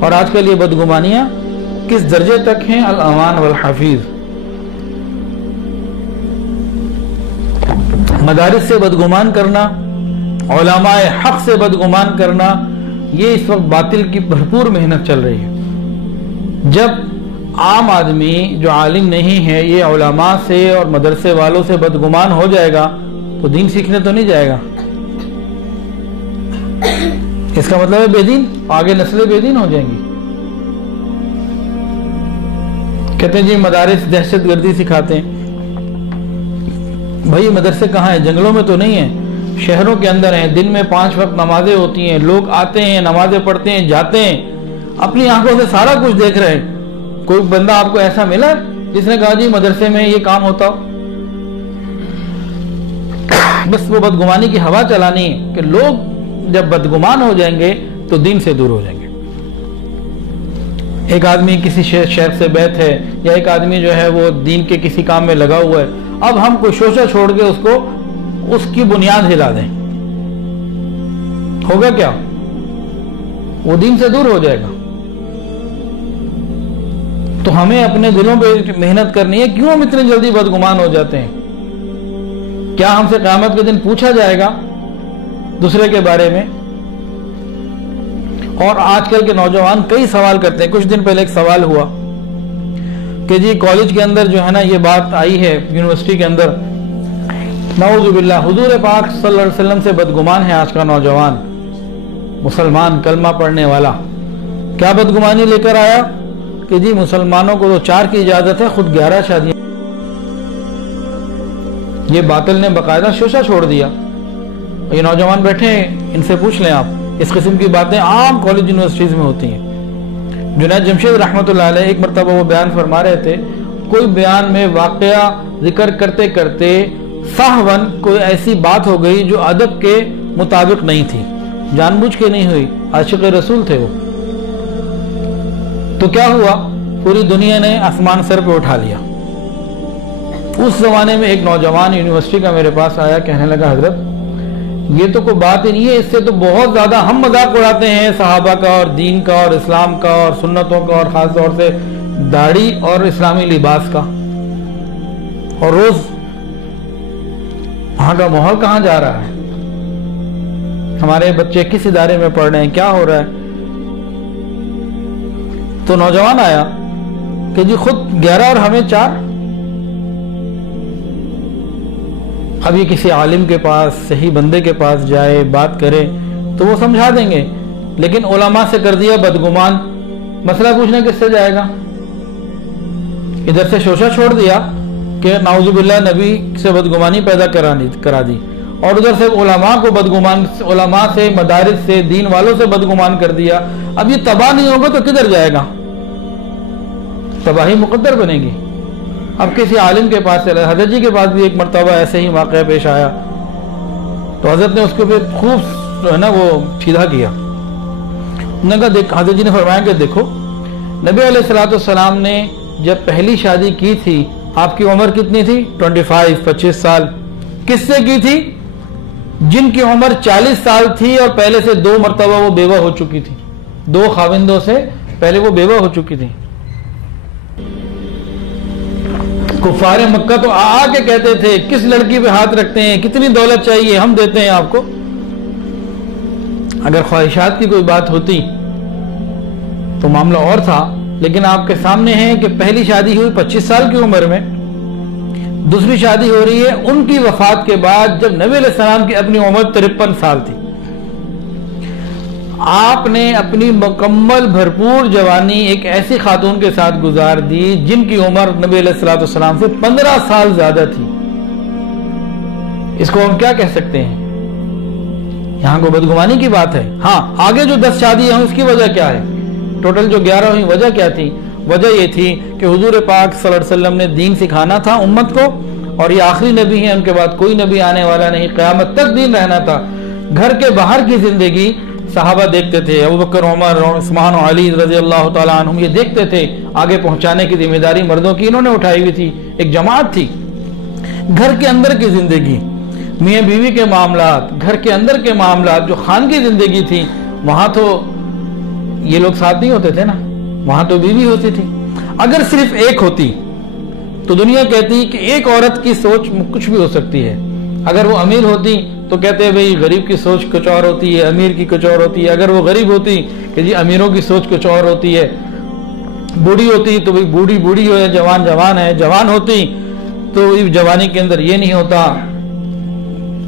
اور آج کل یہ بدگمانیاں کس درجے تک ہیں؟ الامان والحفیظ، مدارس سے بدگمان کرنا، علماء حق سے بدگمان کرنا، یہ اس وقت باطل کی بھرپور محنت چل رہی ہے۔ جب عام آدمی جو عالم نہیں ہے یہ علماء سے اور مدرسے والوں سے بدگمان ہو جائے گا تو دین سیکھنے تو نہیں جائے گا، اس کا مطلب ہے بے دین، آگے نسلیں بے دین ہو جائیں گی۔ کہتے ہیں جی مدارس دہشت گردی سکھاتے ہیں، بھائی مدرسے کہاں ہیں؟ جنگلوں میں تو نہیں ہیں، شہروں کے اندر ہیں، دن میں 5 وقت نمازیں ہوتی ہیں، لوگ آتے ہیں نمازیں پڑھتے ہیں جاتے ہیں، اپنی آنکھوں سے سارا کچھ دیکھ رہے ہیں۔ کوئی بندہ آپ کو ایسا ملا جس نے کہا جی مدرسے میں یہ کام ہوتا ہو؟ بس وہ بدگمانی کی ہوا چلانی ہے کہ لوگ جب بدگمان ہو جائیں گے تو دین سے دور ہو جائیں گے۔ ایک آدمی کسی شیخ سے بیعت ہے یا ایک آدمی جو ہے وہ دین کے کسی کام میں لگا ہوا ہے، اب ہم کوئی شوشہ چھوڑ کے اس کی بنیاد ہلا دیں، ہوگا کیا؟ وہ دین سے دور ہو جائے گا۔ تو ہمیں اپنے دلوں پہ محنت کرنی ہے، کیوں ہم اتنے جلدی بدگمان ہو جاتے ہیں؟ کیا ہم سے قیامت کے دن پوچھا جائے گا دوسرے کے بارے میں؟ اور آج کل کے نوجوان کئی سوال کرتے ہیں۔ کچھ دن پہلے ایک سوال ہوا کہ جی کالج کے اندر جو ہے نا یہ بات آئی ہے، یونیورسٹی کے اندر، نعوذ باللہ حضور پاک صلی اللہ علیہ وسلم سے بدگمان ہے آج کا نوجوان مسلمان کلمہ پڑھنے والا۔ کیا بدگمانی لے کر آیا کہ جی مسلمانوں کو تو 4 کی اجازت ہے، خود 11 شادیاں۔ یہ باطل نے باقاعدہ شوشہ چھوڑ دیا۔ یہ نوجوان بیٹھے ہیں، ان سے پوچھ لیں آپ، اس قسم کی باتیں عام کالج یونیورسٹیز میں ہوتی ہیں۔ جنید جمشید رحمۃ اللہ علیہ ایک مرتبہ وہ بیان فرما رہے تھے، کوئی بیان میں واقعہ ذکر کرتے کرتے سہون کوئی ایسی بات ہو گئی جو ادب کے مطابق نہیں تھی، جان بوجھ کے نہیں ہوئی، عاشق رسول تھے وہ، تو کیا ہوا؟ پوری دنیا نے آسمان سر پہ اٹھا لیا۔ اس زمانے میں ایک نوجوان یونیورسٹی کا میرے پاس آیا، کہنے لگا حضرت یہ تو کوئی بات ہی نہیں ہے، اس سے تو بہت زیادہ ہم مذاق اڑاتے ہیں صحابہ کا اور دین کا اور اسلام کا اور سنتوں کا اور خاص طور سے داڑھی اور اسلامی لباس کا، اور روز وہاں کا ماحول کہاں جا رہا ہے، ہمارے بچے کس ادارے میں پڑھ رہے ہیں، کیا ہو رہا ہے۔ تو نوجوان آیا کہ جی خود 11 اور ہمیں 4۔ اب یہ کسی عالم کے پاس، صحیح بندے کے پاس جائے بات کرے تو وہ سمجھا دیں گے، لیکن علماء سے کر دیا بدگمان، مسئلہ پوچھنے کس سے جائے گا؟ ادھر سے شوشہ چھوڑ دیا کہ نعوذ باللہ نبی سے بدگمانی پیدا کرا دی، اور ادھر سے علماء کو بدگمان، علماء سے مدارس سے دین والوں سے بدگمان کر دیا۔ اب یہ تباہ نہیں ہوگا تو کدھر جائے گا؟ تباہی مقدر بنے گی۔ اب کسی عالم کے پاس چلا، حضرت جی کے پاس بھی ایک مرتبہ ایسے ہی واقعہ پیش آیا، تو حضرت نے اس کے اوپر خوب جو ہے نا وہ سیدھا کیا۔ انہوں نے کہا، حضرت جی نے فرمایا کہ دیکھو نبی علیہ الصلوۃ والسلام نے جب پہلی شادی کی تھی آپ کی عمر کتنی تھی؟ 25 سال۔ کس سے کی تھی؟ جن کی عمر 40 سال تھی اور پہلے سے 2 مرتبہ وہ بیوہ ہو چکی تھی، 2 خاوندوں سے پہلے وہ بیوہ ہو چکی تھی۔ کفار مکہ تو آ کے کہتے تھے کس لڑکی پہ ہاتھ رکھتے ہیں، کتنی دولت چاہیے، ہم دیتے ہیں آپ کو۔ اگر خواہشات کی کوئی بات ہوتی تو معاملہ اور تھا، لیکن آپ کے سامنے ہے کہ پہلی شادی ہوئی 25 سال کی عمر میں، دوسری شادی ہو رہی ہے ان کی وفات کے بعد جب نبی علیہ السلام کی اپنی عمر 53 سال تھی۔ آپ نے اپنی مکمل بھرپور جوانی ایک ایسی خاتون کے ساتھ گزار دی جن کی عمر نبی علیہ السلام سے 15 سال زیادہ تھی۔ اس کو ہم کیا کہہ سکتے ہیں؟ یہاں کو بدگمانی کی بات ہے۔ ہاں آگے جو 10 شادیاں ہیں اس کی وجہ کیا ہے؟ ٹوٹل جو 11 ہوئی، وجہ کیا تھی؟ وجہ یہ تھی کہ حضور پاک صلی اللہ علیہ وسلم نے دین سکھانا تھا امت کو، اور یہ آخری نبی ہیں، ان کے بعد کوئی نبی آنے والا نہیں، قیامت تک دین رہنا تھا۔ گھر کے باہر کی زندگی صحابہ دیکھتے تھے، ابوبکر، عمر، عثمان و علی رضی اللہ تعالیٰ عنہم یہ دیکھتے تھے، آگے پہنچانے کی ذمہ داری مردوں کی انہوں نے اٹھائی ہوئی تھی، ایک جماعت تھی۔ گھر کے اندر کی زندگی، میاں بیوی کے معاملات، گھر کے اندر کے معاملات، جو خان کی زندگی تھی، وہاں تو یہ لوگ ساتھ نہیں ہوتے تھے نا، وہاں تو بیوی ہوتی تھی. اگر صرف ایک ہوتی تو دنیا کہتی کہ ایک عورت کی سوچ کچھ بھی ہو سکتی ہے. اگر وہ امیر ہوتی تو کہتے ہیں بھئی غریب کی سوچ کچھ اور ہوتی ہے، امیر کی کچھ اور ہوتی ہے. اگر وہ غریب ہوتی کہ جی امیروں کی سوچ کچھ اور ہوتی ہے. بوڑھی ہوتی تو بھئی بوڑھی ہو، جوان ہے. جوان ہوتی تو جوانی کے اندر یہ نہیں ہوتا،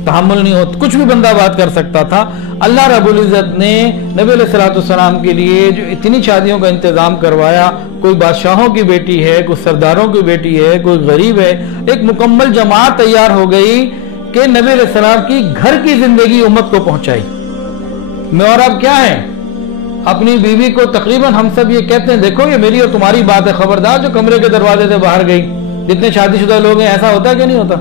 تحمل نہیں ہوتا، کچھ بھی بندہ بات کر سکتا تھا. اللہ رب العزت نے نبی علیہ السلام کے لیے جو اتنی شادیوں کا انتظام کروایا، کوئی بادشاہوں کی بیٹی ہے، کوئی سرداروں کی بیٹی ہے، کوئی غریب ہے، ایک مکمل جماعت تیار ہو گئی کہ نبی علیہ السلام کی گھر کی زندگی امت کو پہنچائی. میں اور اب کیا ہے، اپنی بیوی کو تقریباً ہم سب یہ کہتے ہیں دیکھو یہ میری اور تمہاری بات ہے، خبردار جو کمرے کے دروازے سے باہر گئی. جتنے شادی شدہ لوگ ہیں ایسا ہوتا ہے کہ نہیں ہوتا؟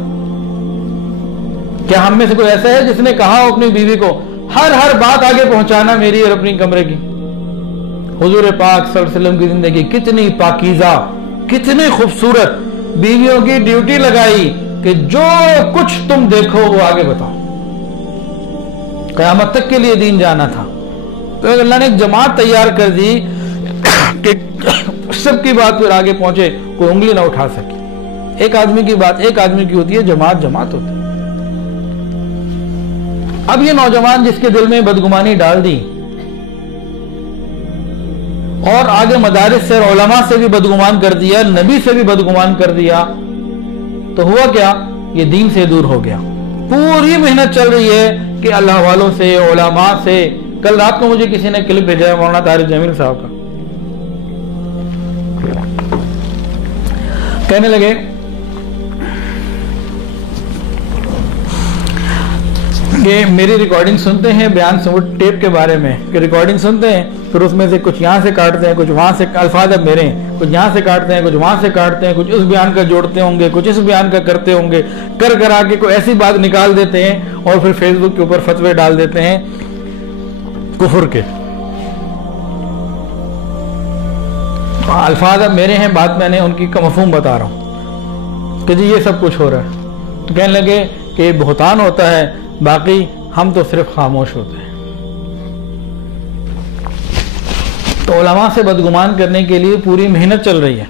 کیا ہم میں سے کوئی ایسا ہے جس نے کہا ہو اپنی بیوی کو ہر بات آگے پہنچانا میری اور اپنی کمرے کی؟ حضور پاک صلی اللہ علیہ وسلم کی زندگی کتنی پاکیزہ، کتنی خوبصورت. بیویوں کی ڈیوٹی لگائی کہ جو کچھ تم دیکھو وہ آگے بتاؤ. قیامت تک کے لیے دین جانا تھا تو اللہ نے ایک جماعت تیار کر دی کہ سب کی بات پھر آگے پہنچے، کوئی انگلی نہ اٹھا سکے. ایک آدمی کی بات ایک آدمی کی ہوتی ہے، جماعت ہوتی ہے. اب یہ نوجوان جس کے دل میں بدگمانی ڈال دی اور آگے مدارس سے اور علماء سے بھی بدگمان کر دیا، نبی سے بھی بدگمان کر دیا، تو ہوا کیا؟ یہ دین سے دور ہو گیا. پوری محنت چل رہی ہے کہ اللہ والوں سے، علماء سے. کل رات کو مجھے کسی نے کلپ بھیجا ہے مولانا طارق جمیل صاحب کا، کہنے لگے کہ میری ریکارڈنگ سنتے ہیں بیان ٹیپ کے بارے میں، کہ ریکارڈنگ سنتے ہیں پھر اس میں سے کچھ یہاں سے کاٹتے ہیں، کچھ وہاں سے، الفاظ اب میرے ہیں، کچھ یہاں سے کاٹتے ہیں، کچھ وہاں سے کاٹتے ہیں، کچھ اس بیان کا جوڑتے ہوں گے، کچھ اس بیان کا کرتے ہوں گے، کر آ کے کوئی ایسی بات نکال دیتے ہیں اور پھر فیس بک کے اوپر فتوے ڈال دیتے ہیں کفر کے. الفاظ اب میرے ہیں، بات میں نے ان کی کا مفہوم بتا رہا ہوں کہ جی یہ سب کچھ ہو رہا ہے. تو کہنے لگے کہ یہ بہتان ہوتا ہے، باقی ہم تو صرف خاموش ہوتے ہیں. تو علماء سے بدگمان کرنے کے لیے پوری محنت چل رہی ہے.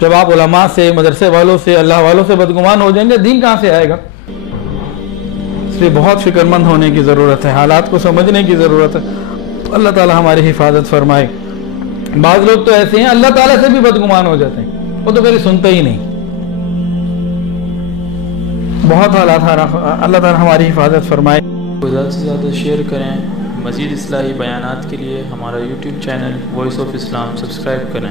جب آپ علماء سے، مدرسے والوں سے، اللہ والوں سے بدگمان ہو جائیں گے، دین کہاں سے آئے گا؟ اس لیے بہت فکر مند ہونے کی ضرورت ہے، حالات کو سمجھنے کی ضرورت ہے. اللہ تعالی ہماری حفاظت فرمائے. بعض لوگ تو ایسے ہیں اللہ تعالیٰ سے بھی بدگمان ہو جاتے ہیں، وہ تو میری سنتا ہی نہیں. بہت حالات، اللہ تعالیٰ ہماری حفاظت فرمائے. زیادہ سے زیادہ شیئر کریں. مزید اصلاحی بیانات کے لیے ہمارا YouTube channel voice of Islam subscribe کریں.